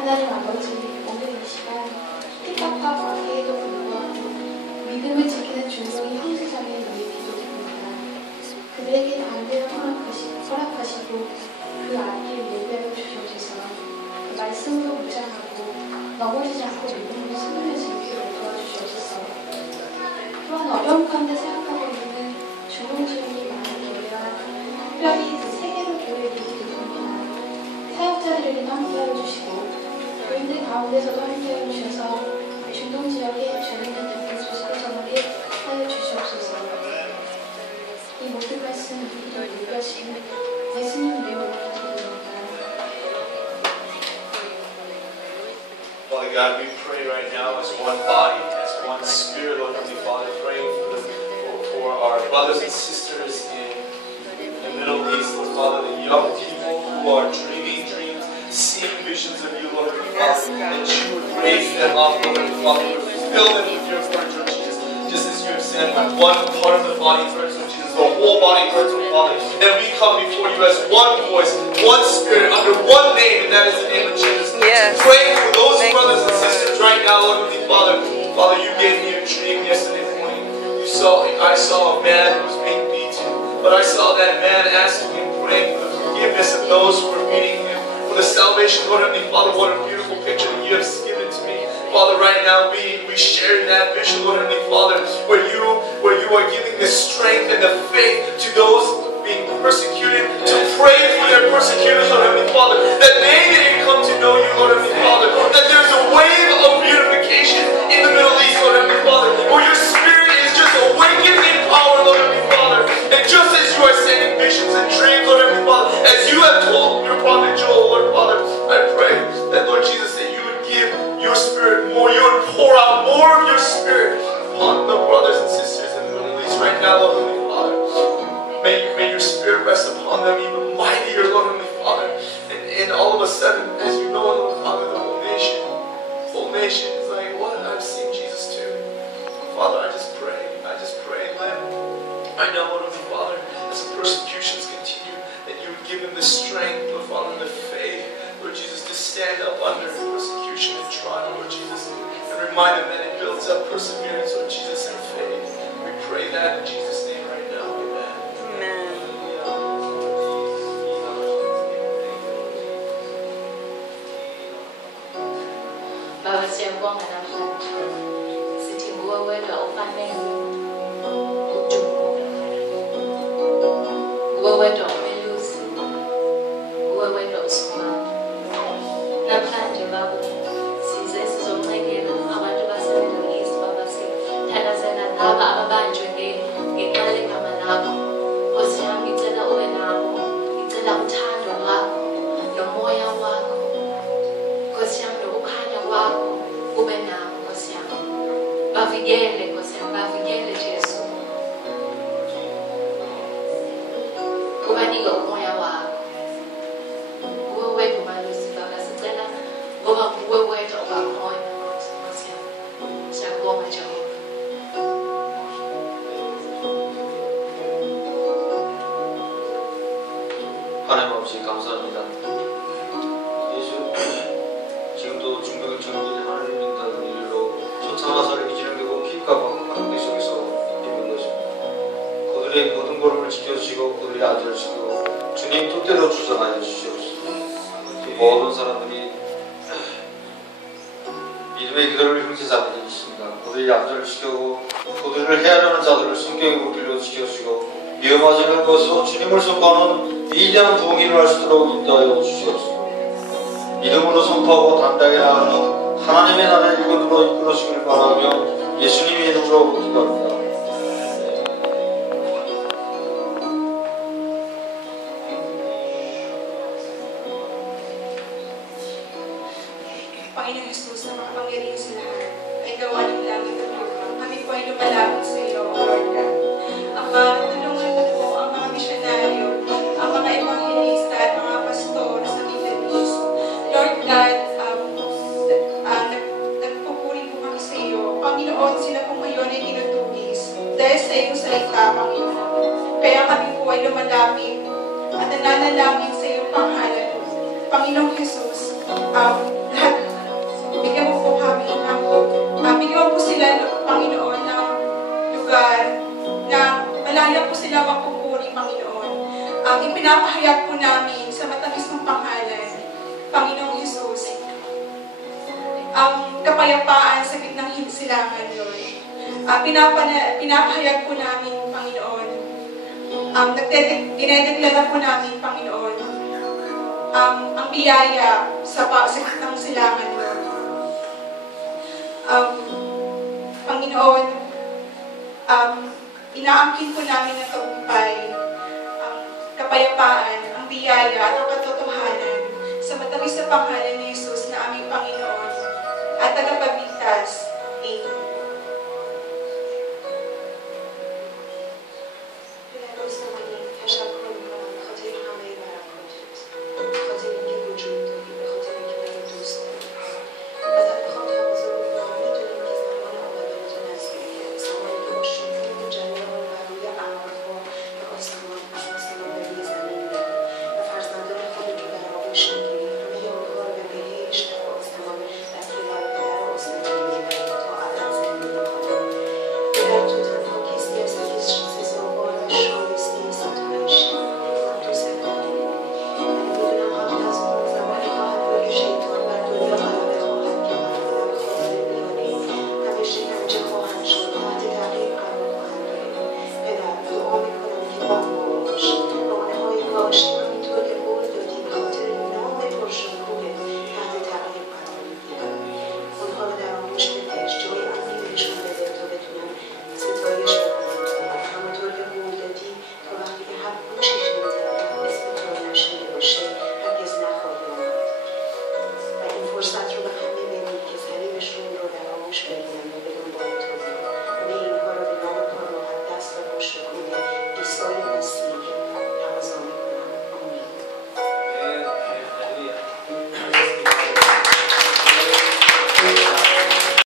하나님 아버지, 오늘 이 시간 핍박과 관계에도 불구하고 믿음을 지키는 중동의 형제자매의 위해 기도드립니다. 그들에게 담대를 허락하시고 그 앞길 예배하여 주시옵소서. 그 말씀으로 무장하고 넘어지지 않고 믿음으로 승리할 수 있도록 도와주시옵소서. 또한 어려운 가운데 생각하고 있는 중동 지역의 많은 교회와 특별히 그 세계로 교회를 기도합니다. 사역자들에게도 함께하여 주시고 교인들 가운데서도 함께하여 주셔서 중동 지역의 죄인들 듣는 소식을 전하게 하여 주시옵소서. 이 모든 말씀 우리를 위로하시는 예수님 이름으로 기도드립니다. Father God, we pray right now as one body, as one spirit, Lord Heavenly Father, praying for our brothers and sisters in the Middle East, Lord Father, the young people who are dreaming dreams, seeing visions of you, Lord Heavenly Father, that you would raise them up, Lord Heavenly Father, fill them with your word, Lord Jesus, just as you have said, when one part of the body burns, Lord Jesus, the whole body burns, Lord Father, and we come before you as one voice, one spirit, under one name, and that is the name of Jesus. Yes. Praying for those brothers and sisters right now, Lord Heavenly Father. Father, you gave me a dream yesterday morning. I saw a man who was being beaten, but I saw that man asking and praying for the forgiveness of those who were beating him, for the salvation, Lord Heavenly Father. What a beautiful picture that you have given to me, Father. Right now, we share in that vision, Lord Heavenly Father, where you are giving the strength and the faith to those being persecuted, to pray for their persecutors, Lord Heavenly Father, that they may come to know you, Lord Heavenly Father, that there's a wave of unification in the Middle East, Lord Heavenly Father, where your Spirit is just awakened in power, Lord Heavenly Father, and just as you are sending visions and dreams, Lord Heavenly Father, as you have told your prophet Joel, Lord Father, I pray that, Lord Jesus, that you would give your Spirit more, you would pour out more of your Spirit upon the brothers and sisters in the Middle East right now, Lord Heavenly Father. May your Spirit rest upon them even mightier, Lord Heavenly Father. And all of a sudden, as you know, Lord Father, the whole nation is like, what? I've seen Jesus too. Father, I just pray, I know, Lord Heavenly Father, as the persecutions continue, that you would give them the strength, Lord Father, the faith, Lord Jesus, to stand up under persecution and trial, Lord Jesus, and remind them that it builds up perseverance, Lord Jesus, and faith. We pray that in Jesus' name right now. Baba siyabonga namhlanje sithi nguwe wedwa ufanele udumo, nguwe wedwa umelusi, nguwe wedwa usimama. Namhlanje Baba size sizomncengela abantu baseMiddle East, Baba sithandazela laba ababanjwe ngenxa legama lakho. Nkosi yami, ngicela ube nabo, ngicela uthando lwakho nomoya wakho, Nkosi yami, nokukhanya kwakho ube nabo, Nkosi yami. Bavikele, Nkosi yami, bavikele Jesu. Ubanike umoya wakho. Nguwe wedwa umalusi, Baba, sicela ngoba nguwe wedwa ubakhona, Nkosi yami. Siyakubonga Jehova. 하나님 아버지 감사합니다. 예수 지금도 중동의 정리를 믿는다는 일로 초창화살이 진행되고 핍박과 관계 속에서 있는 것입니다. 그들의 모든 걸음을 지켜주시고 그들의 안전을 지키고 주님 뜻대로 주장하여 주시옵소서. 그 모든 사람들이 믿음의 기도를 형제자매들이 있습니다. 그들의 안전을 지키고 그들을 헤아려는 자들을 성경의 무기로 지켜주시고 위험하지 것으로 주님을 선포하는 위대한 부흥이 일어날 수 있도록 인도하여 주시옵소서. 믿음으로 선포하고 담대하게 나아가는 하나님의 나라를 일꾼으로 이끌어주시길 바라며 예수님의 이름으로 기도합니다. Panginoong Jesus, na makapangyarihan sa lahat, ay gawa ng langit at lupa. Kami po ay lumalapit sa iyo, Lord God. Ama, tulungan mo po ang mga misyonaryo, ang mga evangelista at mga pastor sa Middle East. Lord God, nagpupuri po kami sa iyo. Panginoon, sila po ngayon ay tinutugis dahil sa iyong salita, Panginoon. Kaya kami po ay lumalapit at nananalangin sa iyong pangalan. Panginoong Jesus, lahat ang kapayapaan sa gitnang hinsilangan, Lord. Pinapahayag po namin, Panginoon, dinedeklara po namin, Panginoon, ang biyaya sa gitnang silangan, Lord. Panginoon, inaangkin po namin ng tagumpay, ang kapayapaan, ang biyaya at ang katotohanan sa matamis na pangalan